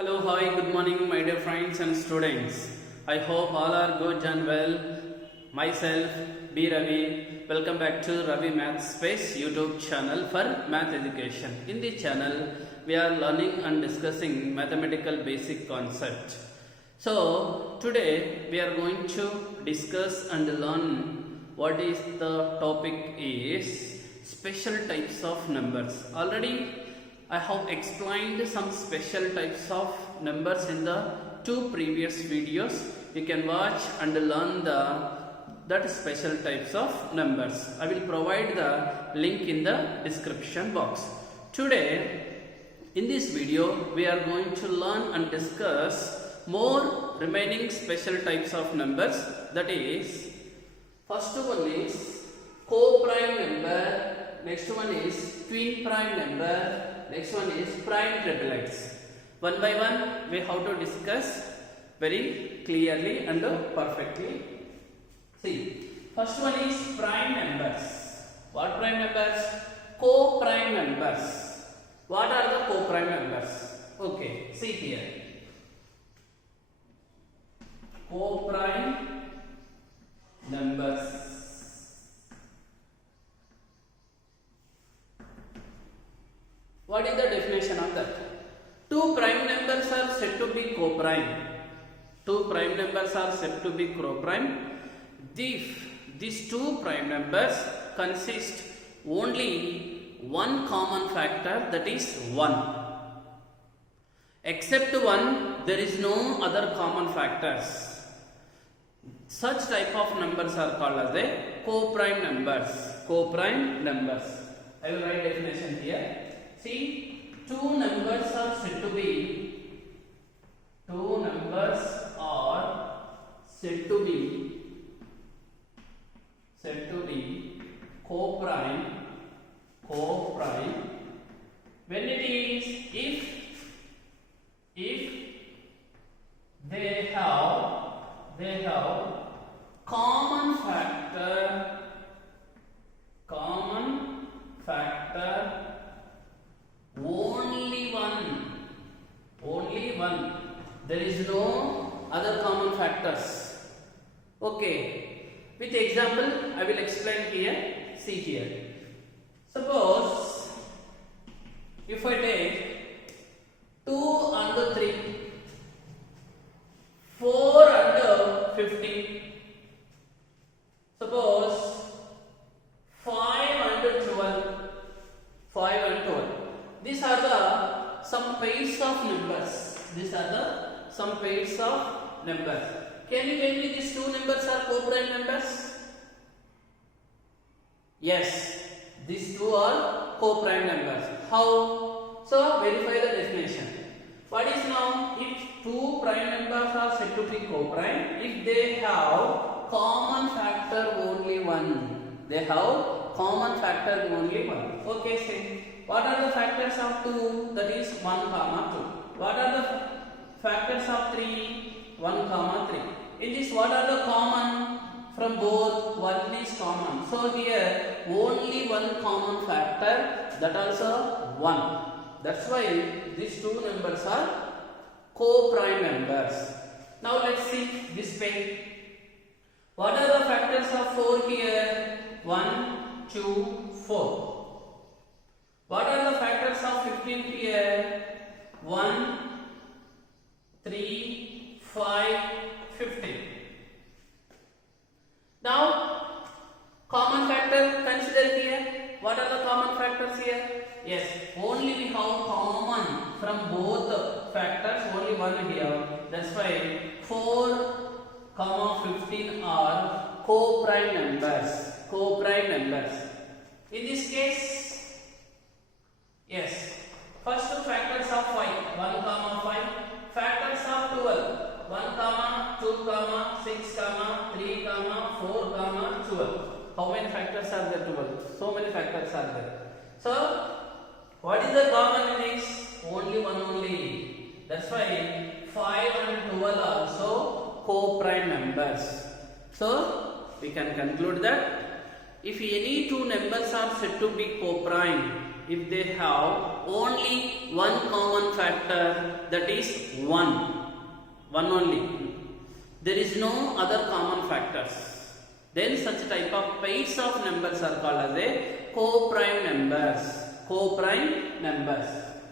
Hello, hi, good morning, my dear friends and students. I hope all are good and well. Myself, B. Ravi. Welcome back to Ravi Math Space YouTube channel for math education. In this channel, we are learning and discussing mathematical basic concepts. So, today we are going to discuss and learn what is the topic is special types of numbers. Already I have explained some special types of numbers in the two previous videos. You can watch and learn that special types of numbers. I will provide the link in the description box. Today, in this video, we are going to learn and discuss more remaining special types of numbers. That is, first one is co-prime number, next one is twin prime number, next one is prime triplets. One by one we have to discuss very clearly and perfectly. See, first one is prime numbers. What prime numbers? Co-prime numbers. What are the co-prime numbers? Okay, see here. Co-prime numbers. What is the definition of that? Two prime numbers are said to be co-prime. Two prime numbers are said to be co-prime if these two prime numbers consist only one common factor, that is 1. Except 1, there is no other common factors. Such type of numbers are called as a co-prime numbers. Co-prime numbers. I will write definition here. See, two numbers are said to be co-prime when it is if they have common factor only one. There is no other common factors. Okay, with example I will explain here. See here, suppose if I take 2 and 3, 4 and 15, suppose 5 and 12. These are the some pairs of numbers. Can you tell me these two numbers are co-prime numbers? Yes, these two are co-prime numbers. How? So verify the definition. What is now? If two prime numbers are said to be co-prime, if they have common factor only 1. They have common factor only 1. Okay, say. What are the factors of 2? That is 1, 2. What are the factors of 3? 1, 3. In this, what are the common from both? 1 is common. So here only one common factor, that also 1. That's why these two numbers are co-prime numbers. Now let's see this pair. What are the factors of 4 here? 1, 2, 4. What are the factors of 15 here? 1, 3, 5, 15. Now, common factor consider here. What are the common factors here? Yes, only we have common from both factors, only one here. That's why 4, 15 are co-prime numbers. In this case, yes, first two factors of 5, 1, 5, factors of 12, 1, 2, 6, 3, 4, 12. How many factors are there? 12. So many factors are there. So, what is the common in this? Only one only. That's why 5 and 12 are also co-prime numbers. So, we can conclude that if any two numbers are said to be co-prime, if they have only one common factor, that is 1. 1 only. There is no other common factors. Then such type of pairs of numbers are called as a co-prime numbers. Co-prime numbers.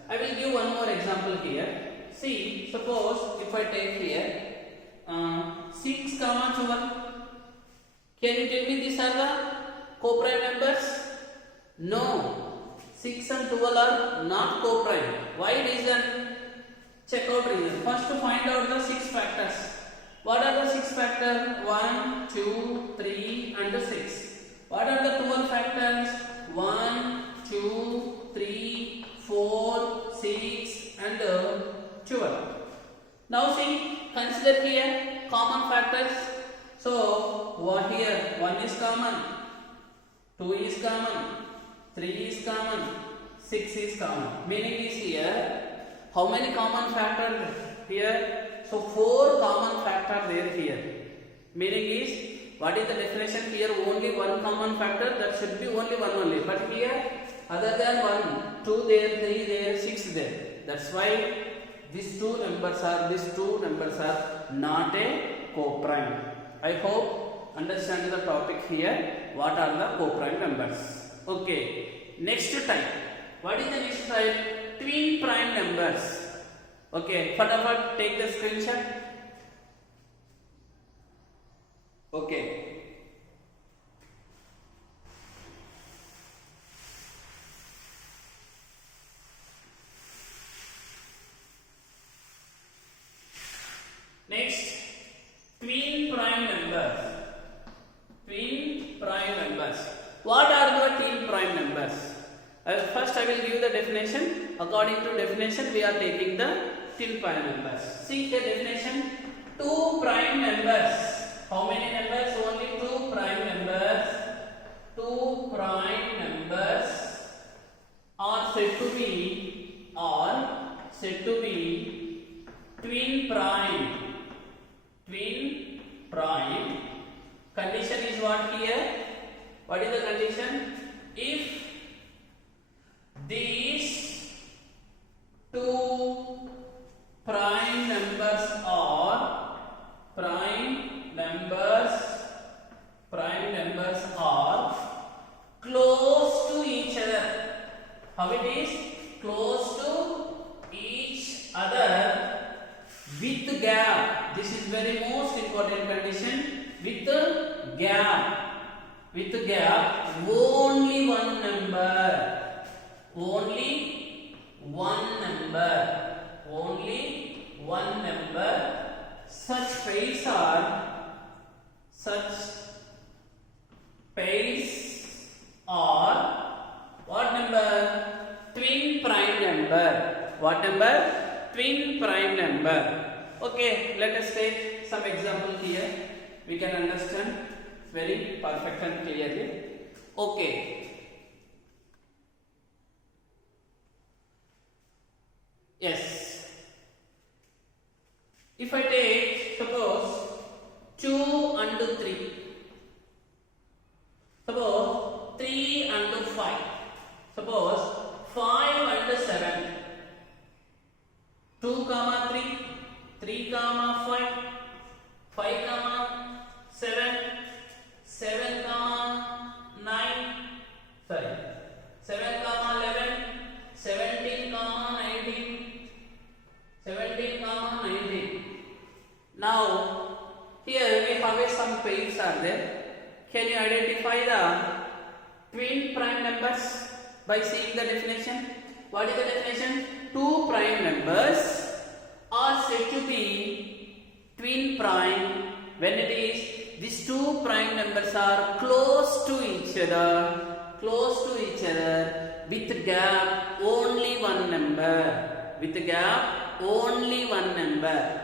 I will give one more example here. See, suppose if I take here 6, 12. Can you tell me these are the co-prime numbers? No. 6 and 12 are not co-prime. Why reason? Check out reason. First to find out the 6 factors. What are the 6 factors? 1, 2, 3 and 6. What are the 12 factors? 1, 2, 3, 4, 6 and 12. Now see, consider here common factors. So here 1 is common, 2 is common, 3 is common, 6 is common. Meaning is here, how many common factors here? So 4 common factors there here. Meaning is, what is the definition here? Only one common factor, that should be only one only. But here, other than 1, 2 there, 3 there, 6 there. That's why these two numbers are not a co-prime. I hope understand the topic here. What are the co-prime numbers? Okay. Next type. What is the next type? Twin prime numbers. Okay. Fatapat take the screenshot. Okay. Next, twin prime numbers. Twin prime numbers. What are the twin prime numbers? First I will give the definition. According to definition, we are taking the twin prime numbers. See the definition. 2 prime numbers. How many numbers? Only 2 prime numbers. 2 prime numbers are said to be twin prime. Twin prime. Condition is what here? What is the condition? If these 2 prime numbers are close to each other. How it is? Close to each other with gap. This is very most important condition. With gap. Only one number. Such pairs are what number? Twin prime number. What number? Twin prime number. Okay, let us take some example here. We can understand very perfect and clearly. Okay. Yes. If I take, suppose 2 and 3. Suppose 3 and 5. Suppose 5 and 7. 2, 3, 3, 5, 5, 7, 7, 9. Sorry. 7, 11, 17, 19. 17, 19. Now, here we have some pairs are there. Can you identify the twin prime numbers by seeing the definition? What is the definition? 2 prime numbers are said to be twin prime when it is these 2 prime numbers are close to each other with gap only one number.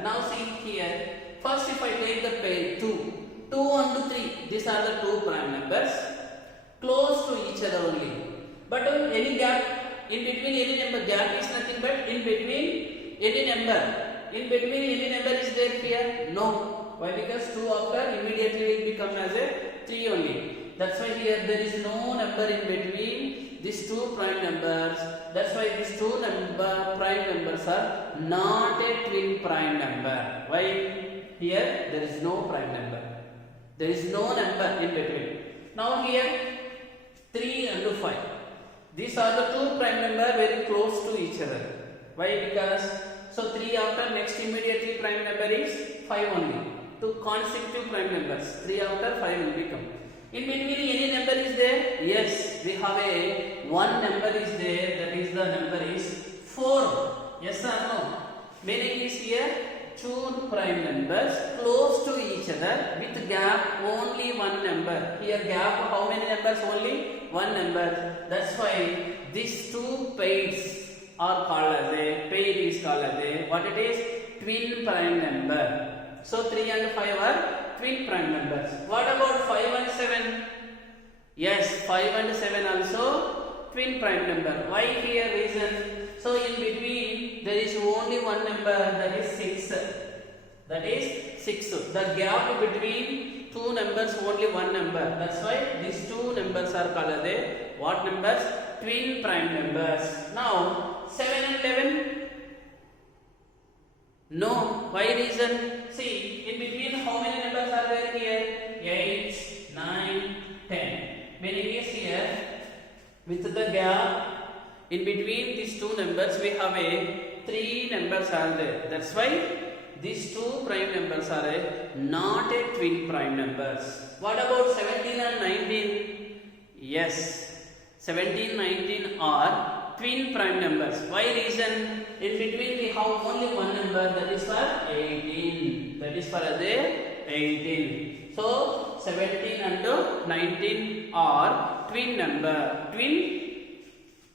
Now see here. First if I take the pair 2 and 3, these are the 2 prime numbers close to each other only. But any gap in between any number, gap is nothing but in between any number. In between any number is there here? No. Why? Because 2 after immediately will become as a 3 only. That's why here there is no number in between these two prime numbers. That's why these two prime numbers are not a twin prime number. Why? Here there is no prime number. There is no number in between. Now here 3 and 5. These are the two prime number very close to each other. Why? Because so 3 after next immediately prime number is 5 only. Two consecutive prime numbers. 3 after 5 will become. In between any number is there? Yes, we have a one number is there. That is the number is 4. Yes or no? Meaning is here two prime numbers close to each other with gap only one number. Here gap how many numbers? Only one number. That's why these two pairs are called as a pair is called as a what it is? Twin prime number. So 3 and 5 are twin prime numbers. What about 5 and 7? Yes, 5 and 7 also twin prime number. Why here reason? So in between there is only one number, that is 6. That is 6. The gap between two numbers only one number. That's why these two numbers are called as a what numbers? Twin prime numbers. Now 7 and 11. No. Why reason? See, in between how many numbers are there here? 8, 9, 10. Meaning is here with the gap in between these two numbers we have a 3 numbers are there. That's why these two prime numbers are not a twin prime numbers. What about 17 and 19? Yes, 17, 19 are twin prime numbers. Why reason? In between we have only one number, that is for 18. That is for 18. So 17 and 19 are twin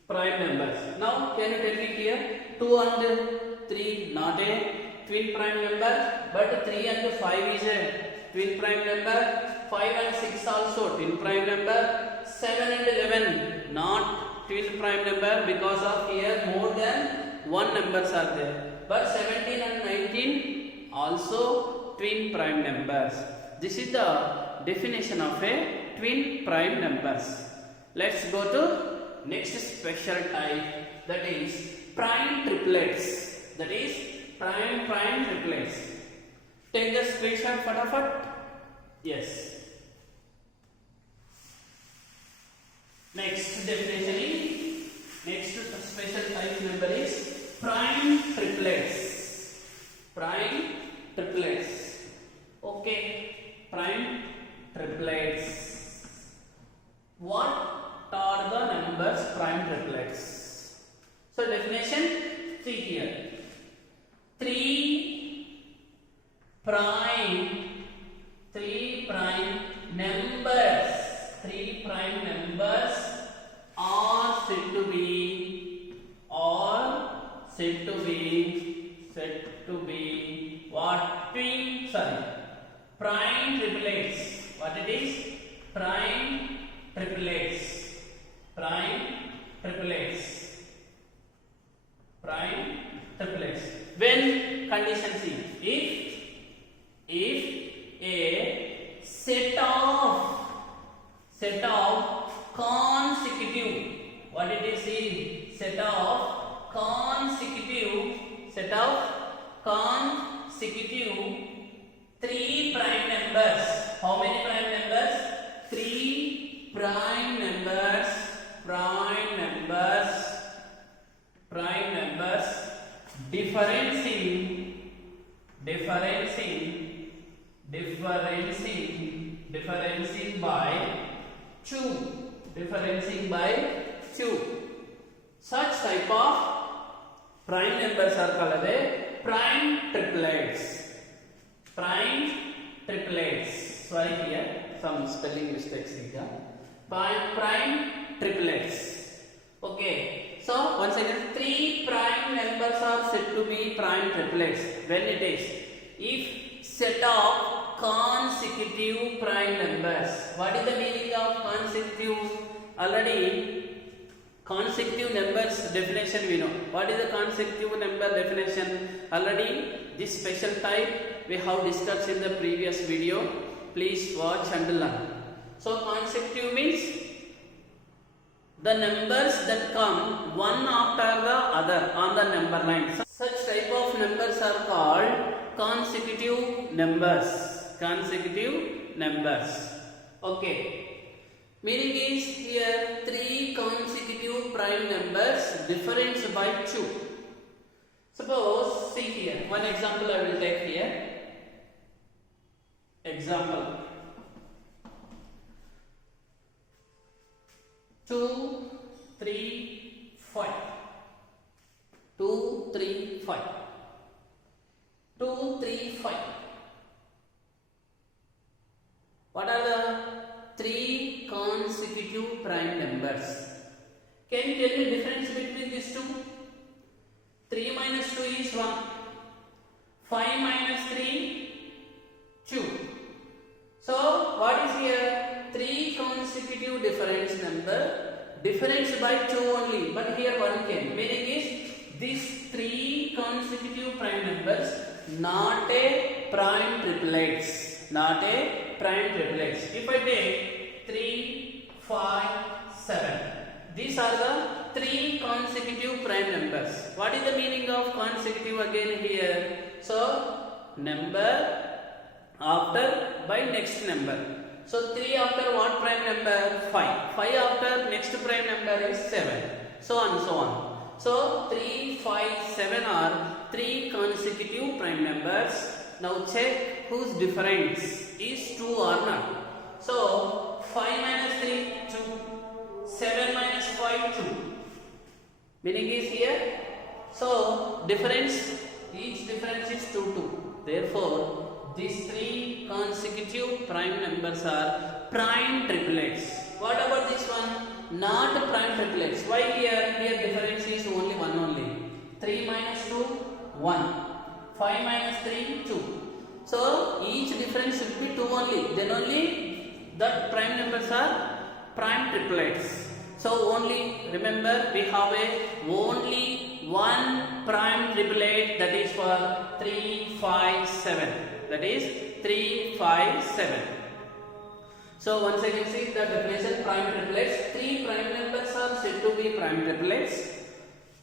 prime numbers. Now can you tell me here? 2 and 3 not a twin prime number, but 3 and 5 is a twin prime number. 5 and 6 also twin prime number. 7 and 11 not twin prime number because of here more than one numbers are there. But 17 and 19 also twin prime numbers. This is the definition of a twin prime numbers. Let's go to next special type, that is prime triplets. That is prime triplets. Take the screenshot fatafat. Yes. Next definition is, next special type number is prime triplets. Prime triplets. Okay. Prime triplets. What are the numbers prime triplets? So definition, see here. 3 prime numbers. 3 prime numbers are said to be what? Prime triplets. What it is? Prime triplets. When condition C, if a set of consecutive, what it is in set of consecutive 3 prime numbers. How many prime numbers? 3 prime numbers. Differentiating by 2. Such type of prime numbers are called as prime triplets. Sorry here, some spelling mistakes here. Prime triplets. Okay. So once again, 3 prime numbers are said to be prime triplets when it is if set of consecutive prime numbers. What is the meaning of consecutive? Already consecutive numbers definition we know. What is the consecutive number definition? Already this special type we have discussed in the previous video. Please watch and learn. So consecutive means the numbers that come one after the other on the number line. Such type of numbers are called consecutive numbers. Consecutive numbers. Okay. Meaning is here 3 consecutive prime numbers difference by 2. Suppose, see here, one example I will take here. Example 2, 3, 5. 2, 3, 5. 2, 3, 5. What are the 3 consecutive prime numbers? Can you tell me the difference between these two? 3 minus 2 is 1. 5 minus 3, 2. So, what is here? 3 consecutive difference number. Difference by 2 only. But here 1 came. Meaning is, these 3 consecutive prime numbers not a prime triplets. Not a prime triplets. If I take 3, 5, 7. These are the 3 consecutive prime numbers. What is the meaning of consecutive again here? So, number after by next number. So, 3 after what prime number? 5. 5 after next prime number is 7. So on, so on. So, 3, 5, 7 are 3 consecutive prime numbers. Now check whose difference is 2 or not. So, 5 minus 3, 2. 7 minus 5, 2. Meaning is here. So, difference, each difference is 2, 2. Therefore, these 3 consecutive prime numbers are prime triplets. What about this one? Not prime triplets. Why here? Here difference is only 1 only. 3 minus 2, 1. 5 minus 3, 2. So, each difference should be 2 only. Then only the prime numbers are prime triplets. So, only remember we have only one prime triplet, that is for 3, 5, 7. That is 3, 5, 7. So, once again see the definition prime triplets. 3 prime numbers are said to be prime triplets.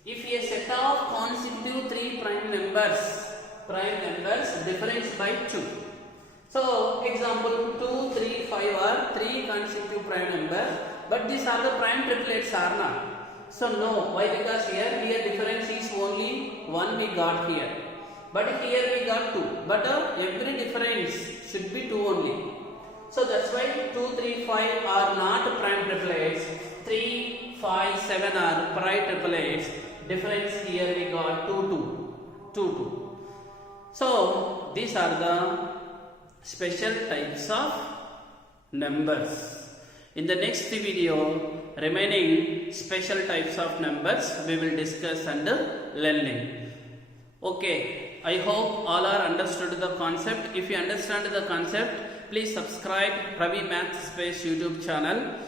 If a set of consecutive 3 prime numbers difference by 2. So, example 2, 3, 5 are 3 consecutive prime numbers, but these are the prime triplets are not. So, no. Why? Because here difference is only 1 we got here, but here we got 2. But every difference should be 2 only. So, that's why 2, 3, 5 are not prime triplets. 3, 5, 7 are prime triplets. Difference here we got 2, 2. 2, 2. So, these are the special types of numbers. In the next video, remaining special types of numbers we will discuss and learning. Okay, I hope all are understood the concept. If you understand the concept, please subscribe Ravi Maths Space YouTube channel.